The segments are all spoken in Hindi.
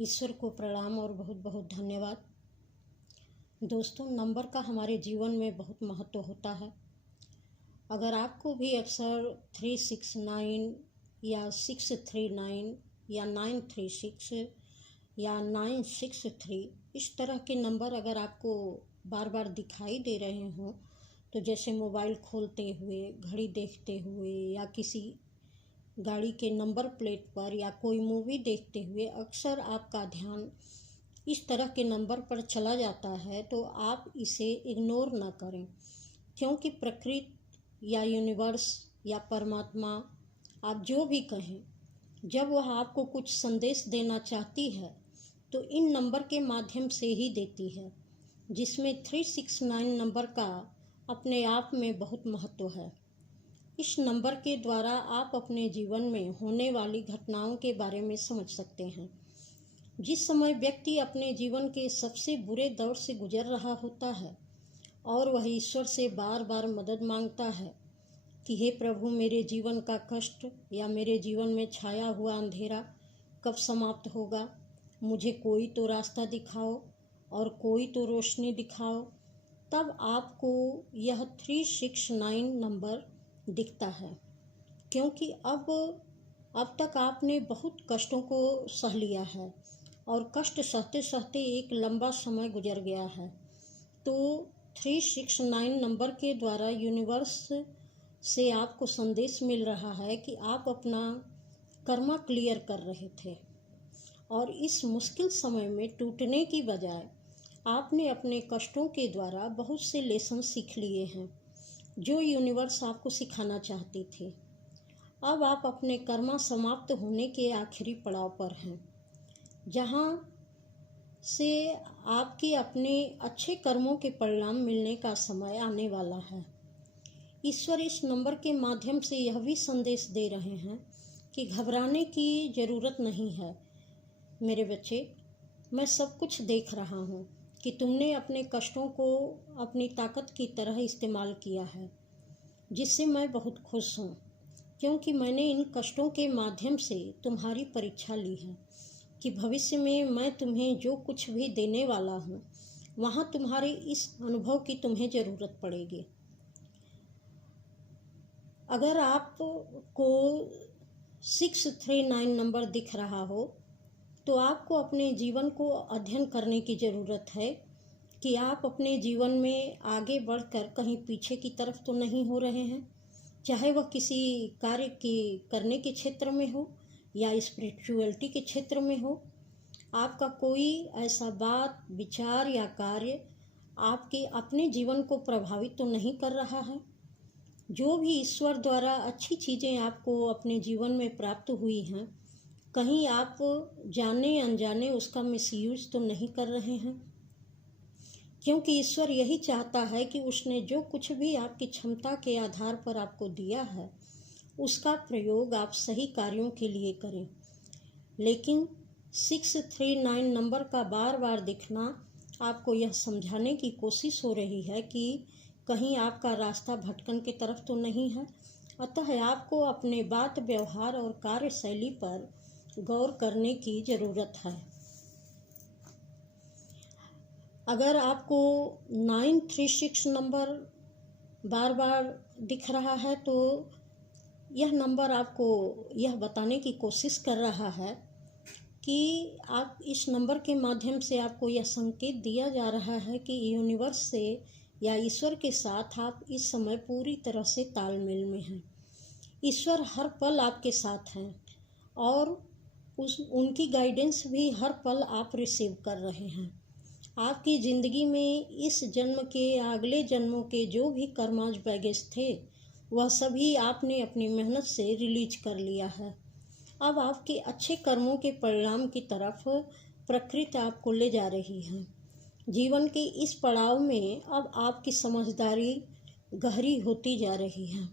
ईश्वर को प्रणाम और बहुत बहुत धन्यवाद। दोस्तों, नंबर का हमारे जीवन में बहुत महत्व होता है। अगर आपको भी अक्सर 369 या 639 या 936 या 963 इस तरह के नंबर अगर आपको बार बार दिखाई दे रहे हों, तो जैसे मोबाइल खोलते हुए, घड़ी देखते हुए या किसी गाड़ी के नंबर प्लेट पर या कोई मूवी देखते हुए अक्सर आपका ध्यान इस तरह के नंबर पर चला जाता है, तो आप इसे इग्नोर ना करें, क्योंकि प्रकृति या यूनिवर्स या परमात्मा, आप जो भी कहें, जब वह आपको कुछ संदेश देना चाहती है तो इन नंबर के माध्यम से ही देती है, जिसमें 369 नंबर का अपने आप में बहुत महत्व है। इस नंबर के द्वारा आप अपने जीवन में होने वाली घटनाओं के बारे में समझ सकते हैं। जिस समय व्यक्ति अपने जीवन के सबसे बुरे दौर से गुजर रहा होता है और वह ईश्वर से बार बार मदद मांगता है कि हे प्रभु, मेरे जीवन का कष्ट या मेरे जीवन में छाया हुआ अंधेरा कब समाप्त होगा, मुझे कोई तो रास्ता दिखाओ और कोई तो रोशनी दिखाओ, तब आपको यह 369 नंबर दिखता है। क्योंकि अब तक आपने बहुत कष्टों को सह लिया है और कष्ट सहते सहते एक लंबा समय गुजर गया है। तो 369 नंबर के द्वारा यूनिवर्स से आपको संदेश मिल रहा है कि आप अपना कर्मा क्लियर कर रहे थे और इस मुश्किल समय में टूटने की बजाय आपने अपने कष्टों के द्वारा बहुत से लेसन सीख लिए हैं जो यूनिवर्स आपको सिखाना चाहती थी। अब आप अपने कर्मा समाप्त होने के आखिरी पड़ाव पर हैं, जहाँ से आपके अपने अच्छे कर्मों के परिणाम मिलने का समय आने वाला है। ईश्वर इस नंबर के माध्यम से यह भी संदेश दे रहे हैं कि घबराने की ज़रूरत नहीं है मेरे बच्चे। मैं सब कुछ देख रहा हूँ कि तुमने अपने कष्टों को अपनी ताकत की तरह इस्तेमाल किया है, जिससे मैं बहुत खुश हूँ, क्योंकि मैंने इन कष्टों के माध्यम से तुम्हारी परीक्षा ली है कि भविष्य में मैं तुम्हें जो कुछ भी देने वाला हूँ, वहाँ तुम्हारे इस अनुभव की तुम्हें ज़रूरत पड़ेगी। अगर आपको 639 नंबर दिख रहा हो, तो आपको अपने जीवन को अध्ययन करने की ज़रूरत है कि आप अपने जीवन में आगे बढ़कर कहीं पीछे की तरफ तो नहीं हो रहे हैं, चाहे वह किसी कार्य के करने के क्षेत्र में हो या स्पिरिचुअलिटी के क्षेत्र में हो। आपका कोई ऐसा बात, विचार या कार्य आपके अपने जीवन को प्रभावित तो नहीं कर रहा है। जो भी ईश्वर द्वारा अच्छी चीज़ें आपको अपने जीवन में प्राप्त हुई हैं, कहीं आप जाने अनजाने उसका मिसयूज तो नहीं कर रहे हैं, क्योंकि ईश्वर यही चाहता है कि उसने जो कुछ भी आपकी क्षमता के आधार पर आपको दिया है, उसका प्रयोग आप सही कार्यों के लिए करें। लेकिन 639 नंबर का बार बार दिखना आपको यह समझाने की कोशिश हो रही है कि कहीं आपका रास्ता भटकन की तरफ तो नहीं है। अतः आपको अपने बात, व्यवहार और कार्यशैली पर गौर करने की ज़रूरत है। अगर आपको 936 नंबर बार बार दिख रहा है, तो यह नंबर आपको यह बताने की कोशिश कर रहा है कि आप इस नंबर के माध्यम से आपको यह संकेत दिया जा रहा है कि यूनिवर्स से या ईश्वर के साथ आप इस समय पूरी तरह से तालमेल में हैं। ईश्वर हर पल आपके साथ हैं और उनकी गाइडेंस भी हर पल आप रिसीव कर रहे हैं। आपकी ज़िंदगी में इस जन्म के या अगले जन्मों के जो भी कर्माज बैगेज थे, वह सभी आपने अपनी मेहनत से रिलीज कर लिया है। अब आपके अच्छे कर्मों के परिणाम की तरफ प्रकृति आपको ले जा रही है। जीवन के इस पड़ाव में अब आपकी समझदारी गहरी होती जा रही है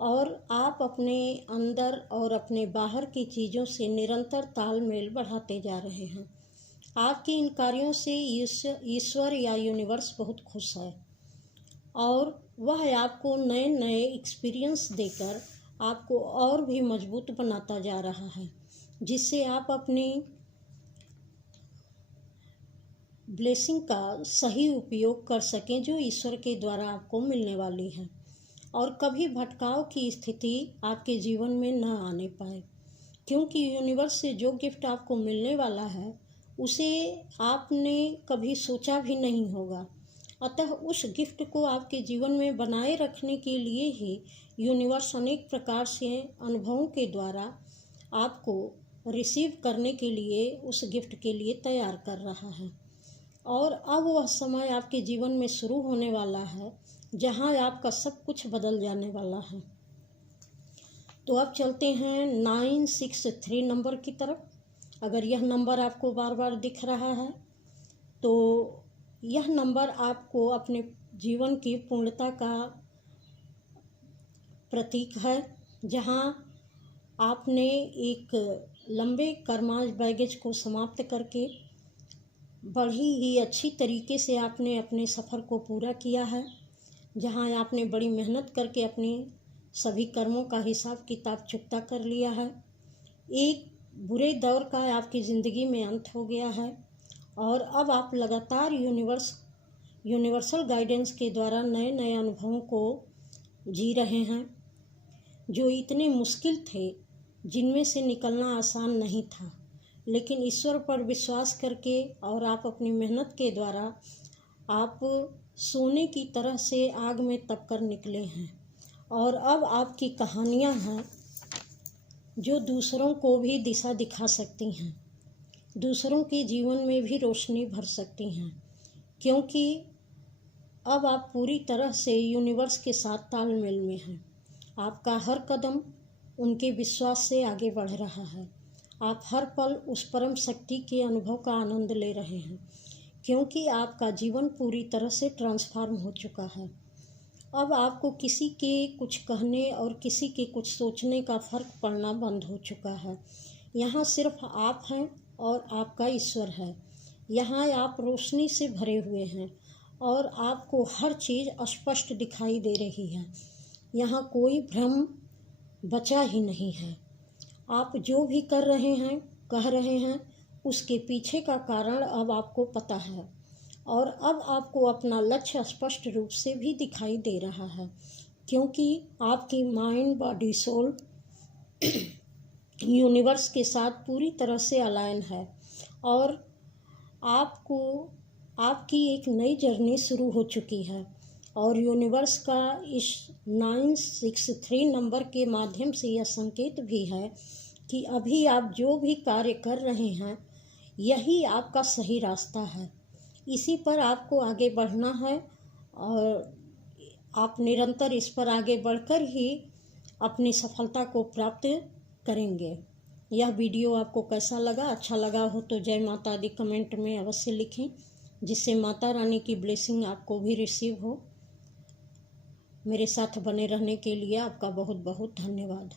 और आप अपने अंदर और अपने बाहर की चीज़ों से निरंतर तालमेल बढ़ाते जा रहे हैं। आपके इन कार्यों से ईश्वर या यूनिवर्स बहुत खुश है और वह आपको नए नए एक्सपीरियंस देकर आपको और भी मजबूत बनाता जा रहा है, जिससे आप अपनी ब्लेसिंग का सही उपयोग कर सकें जो ईश्वर के द्वारा आपको मिलने वाली है, और कभी भटकाव की स्थिति आपके जीवन में न आने पाए, क्योंकि यूनिवर्स से जो गिफ्ट आपको मिलने वाला है उसे आपने कभी सोचा भी नहीं होगा। अतः उस गिफ्ट को आपके जीवन में बनाए रखने के लिए ही यूनिवर्स अनेक प्रकार से अनुभवों के द्वारा आपको रिसीव करने के लिए उस गिफ्ट के लिए तैयार कर रहा है। और अब वह समय आपके जीवन में शुरू होने वाला है जहां आपका सब कुछ बदल जाने वाला है। तो अब चलते हैं 963 नंबर की तरफ। अगर यह नंबर आपको बार बार दिख रहा है तो यह नंबर आपको अपने जीवन की पूर्णता का प्रतीक है, जहां आपने एक लंबे कर्माज बैगेज को समाप्त करके बड़ी ही अच्छी तरीके से आपने अपने सफ़र को पूरा किया है, जहां आपने बड़ी मेहनत करके अपने सभी कर्मों का हिसाब किताब चुकता कर लिया है। एक बुरे दौर का आपकी ज़िंदगी में अंत हो गया है और अब आप लगातार यूनिवर्सल गाइडेंस के द्वारा नए नए अनुभवों को जी रहे हैं, जो इतने मुश्किल थे, जिनमें से निकलना आसान नहीं था। लेकिन ईश्वर पर विश्वास करके और आप अपनी मेहनत के द्वारा आप सोने की तरह से आग में तप कर निकले हैं, और अब आपकी कहानियाँ हैं जो दूसरों को भी दिशा दिखा सकती हैं, दूसरों के जीवन में भी रोशनी भर सकती हैं, क्योंकि अब आप पूरी तरह से यूनिवर्स के साथ तालमेल में हैं। आपका हर कदम उनके विश्वास से आगे बढ़ रहा है। आप हर पल उस परम शक्ति के अनुभव का आनंद ले रहे हैं, क्योंकि आपका जीवन पूरी तरह से ट्रांसफॉर्म हो चुका है। अब आपको किसी के कुछ कहने और किसी के कुछ सोचने का फ़र्क पड़ना बंद हो चुका है। यहाँ सिर्फ आप हैं और आपका ईश्वर है। यहाँ आप रोशनी से भरे हुए हैं और आपको हर चीज़ स्पष्ट दिखाई दे रही है। यहाँ कोई भ्रम बचा ही नहीं है। आप जो भी कर रहे हैं, कह रहे हैं, उसके पीछे का कारण अब आपको पता है, और अब आपको अपना लक्ष्य स्पष्ट रूप से भी दिखाई दे रहा है, क्योंकि आपकी माइंड, बॉडी, सोल यूनिवर्स के साथ पूरी तरह से अलाइन है, और आपकी एक नई जर्नी शुरू हो चुकी है। और यूनिवर्स का इस 963 नंबर के माध्यम से यह संकेत भी है कि अभी आप जो भी कार्य कर रहे हैं, यही आपका सही रास्ता है। इसी पर आपको आगे बढ़ना है और आप निरंतर इस पर आगे बढ़कर ही अपनी सफलता को प्राप्त करेंगे। यह वीडियो आपको कैसा लगा? अच्छा लगा हो तो जय माता दी कमेंट में अवश्य लिखें, जिससे माता रानी की ब्लेसिंग आपको भी रिसीव हो। मेरे साथ बने रहने के लिए आपका बहुत बहुत धन्यवाद।